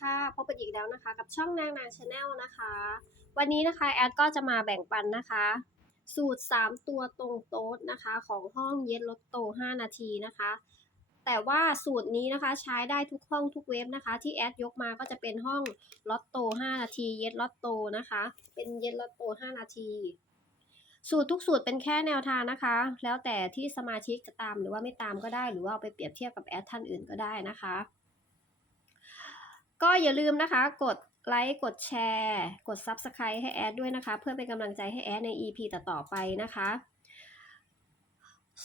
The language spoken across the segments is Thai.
ค่ะ พบกันอีกแล้วนะคะ กับช่องนางนางชาแนลนะคะ วันนี้นะคะแอดก็จะมาแบ่งปันนะคะ สูตร 3 ตัวตรงโต๊ดนะคะ ของห้องเย็ดลดโต 5 นาทีนะคะ แต่ว่าสูตรนี้นะคะใช้ได้ทุกห้องทุกเว็บนะคะ ที่แอดยกมาก็จะเป็นห้องลอตโต 5 นาที เย็ดลอตโตนะคะ เป็นเย็ดลอตโต 5 นาที สูตรทุกสูตรเป็นแค่แนวทางนะคะ แล้วแต่ที่สมาชิกจะตามหรือว่าไม่ตามก็ได้ หรือว่าเอาไปเปรียบเทียบกับแอดท่านอื่นก็ได้นะคะ อย่าลืมนะคะ กดไลค์กดแชร์ กด Subscribe ให้แอดด้วยนะคะ เพื่อเป็นกำลังใจให้แอดใน EP ต่อๆไปนะคะ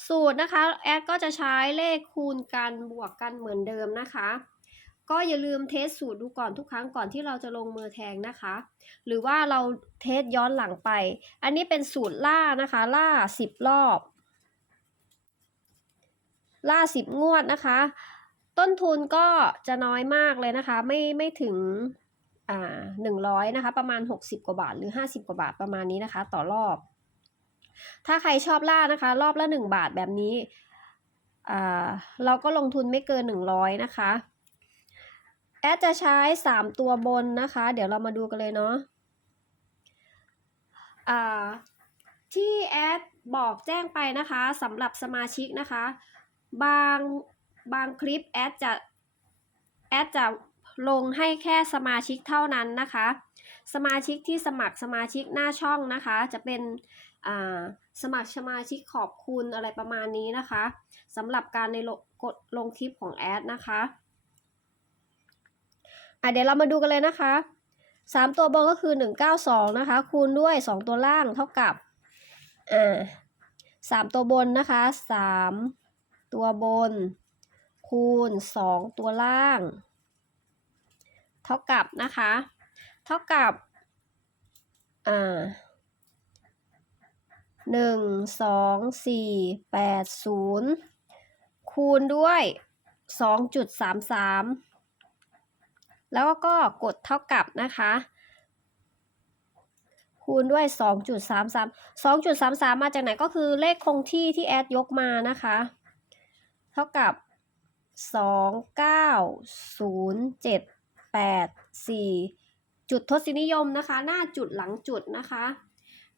สูตรนะคะ แอดก็จะใช้เลขคูณกันบวกกันเหมือนเดิมนะคะ ก็อย่าลืมเทสสูตรดูก่อนทุกครั้งก่อนที่เราจะลงมือแทงนะคะ หรือว่าเราเทสย้อนหลังไป อันนี้เป็นสูตรล่านะคะ ล่า 10 รอบ ล่า 10 งวดนะคะ ต้นทุนก็จะน้อยมากเลยนะคะ ไม่ไม่ถึงอ่าหนึ่งร้อยนะคะ ประมาณ 60 กว่าบาทหรือ 50 กว่าบาทประมาณนี้นะคะ ต่อรอบ ถ้าใครชอบล่านะคะ รอบละ 1 บาทแบบนี้อ่าเราก็ลงทุนไม่เกิน 100 นะคะ แอดจะใช้ 3 ตัวบนนะคะ เดี๋ยวเรามาดูกันเลยเนาะอ่าที่แอดบอกแจ้งไปนะคะสำหรับสมาชิกนะคะ บาง บางคลิปแอดจะแอดจะลงให้แค่สมาชิกเท่านั้นนะคะ สมาชิกที่สมัครสมาชิกหน้าช่องนะคะ จะเป็นอ่าสมัครสมาชิกขอบคุณอะไรประมาณนี้นะคะสำหรับการในกดลงคลิปของแอดนะคะอะเดี๋ยวเรามาดูกันเลยนะคะสามตัวบนก็คือหนึ่งเก้าสองนะคะ คูณด้วยสองตัวล่างเท่ากับอ่าสามตัวบนนะคะสามตัวบน คูณสองตัวล่าง เท่ากับนะคะ เท่ากับอ่าหนึ่งสองสี่แปดศูนย์คูณด้วยสองจุดสามสามแล้วก็กดเท่ากับนะคะ คูณด้วยสองจุดสามสามสองจุดสามสามมาจากไหนก็คือเลขคงที่ที่แอดยกมานะคะ เท่ากับ สองเก้าศูนย์เจ็ดแปดสี่จุดทศนิยมนะคะ หน้าจุดหลังจุดนะคะ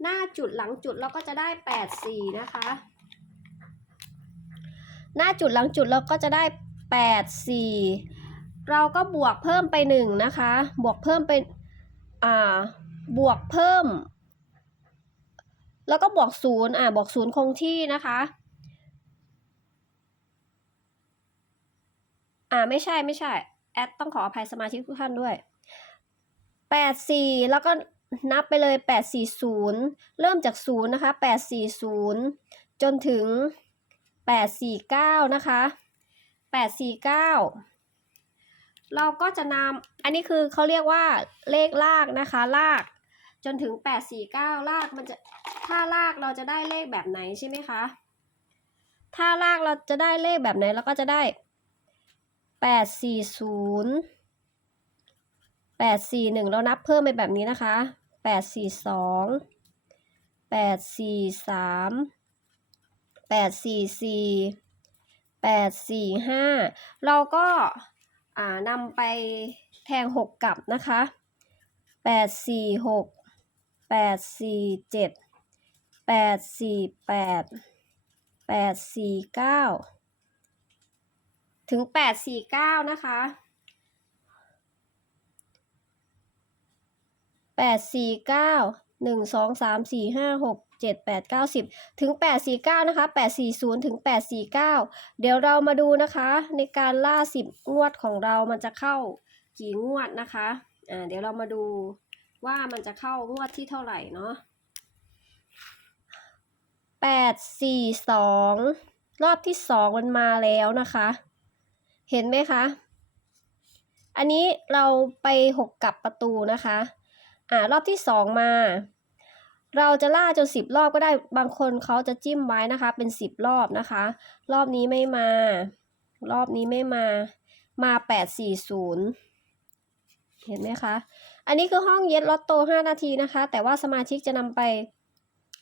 หน้าจุดหลังจุดเราก็จะได้แปดสี่นะคะ หน้าจุดหลังจุดเราก็จะได้แปดสี่เราก็บวกเพิ่มไปหนึ่งนะคะ บวกเพิ่มไปอ่าบวกเพิ่ม แล้วก็บวกศูนย์อ่าบวกศูนย์คงที่นะคะ อ่าไม่ใช่ไม่ใช่ แอดต้องขออภัยสมาชิกทุกท่านด้วยแปดสี่แล้วก็นับไปเลยแปดสี่ศูนย์เริ่มจากศูนย์นะคะแปดสี่ศูนย์จนถึงแปดสี่เก้านะคะแปดสี่เก้าเราก็จะนำอันนี้คือเขาเรียกว่าเลขลากนะคะลากจนถึงแปดสี่เก้าลากมันจะถ้าลากเราจะได้เลขแบบไหนใช่ไหมคะ ถ้าลากเราจะได้เลขแบบไหนเราก็จะได้ แปดสี่ศูนย์แปดสี่หนึ่งเรานับเพิ่มไปแบบนี้นะคะแปดสี่สองแปดสี่สามแปดสี่สี่แปดสี่ห้าเราก็อ่านำไปแทงหกกลับนะคะแปดสี่หกแปดสี่เจ็ดแปดสี่แปดแปดสี่เก้า ถึงแปดสี่เก้านะคะแปดสี่เก้าหนึ่งสองสามสี่ห้าหกเจ็ดแปดเก้าสิบถึงแปดสี่เก้านะคะแปดสี่ศูนย์ถึงแปดสี่เก้าเดี๋ยวเรามาดูนะคะ ในการล่าสิบงวดของเรามันจะเข้ากี่งวดนะคะอ่าเดี๋ยวเรามาดูว่ามันจะเข้างวดที่เท่าไหร่เนาะแปดสี่สองรอบที่สองมันมาแล้วนะคะ เห็นไหมคะ อันนี้เราไปหกกลับประตูนะคะ อ่ารอบที่สองมา เราจะล่าจนสิบรอบก็ได้บางคนเขาจะจิ้มไว้นะคะ เป็นสิบรอบนะคะ รอบนี้ไม่มา รอบนี้ไม่มา มาแปดสี่ศูนย์เห็นไหมคะ อันนี้คือห้องเย็ดลอตโต้ห้านาทีนะคะ แต่ว่าสมาชิกจะนำไป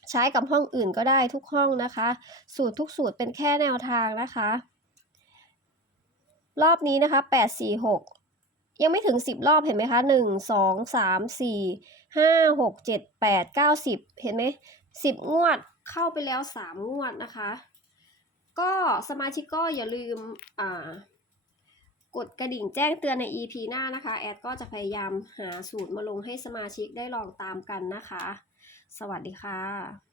ใช้กับห้องอื่นก็ได้ทุกห้องนะคะ สูตรทุกสูตรเป็นแค่แนวทางนะคะ รอบนี้นะคะแปดสี่หกยังไม่ถึงสิบรอบเห็นไหมคะหนึ่งสองสามสี่ห้าหกเจ็ดแปดเก้าสิบเห็นไหมสิบงวดเข้าไปแล้วสามงวดนะคะ ก็สมาชิกก็อย่าลืมอ่ากดกระดิ่งแจ้งเตือนใน EP หน้านะคะ แอดก็จะพยายามหาสูตรมาลงให้สมาชิกได้ลองตามกันนะคะ สวัสดีค่ะ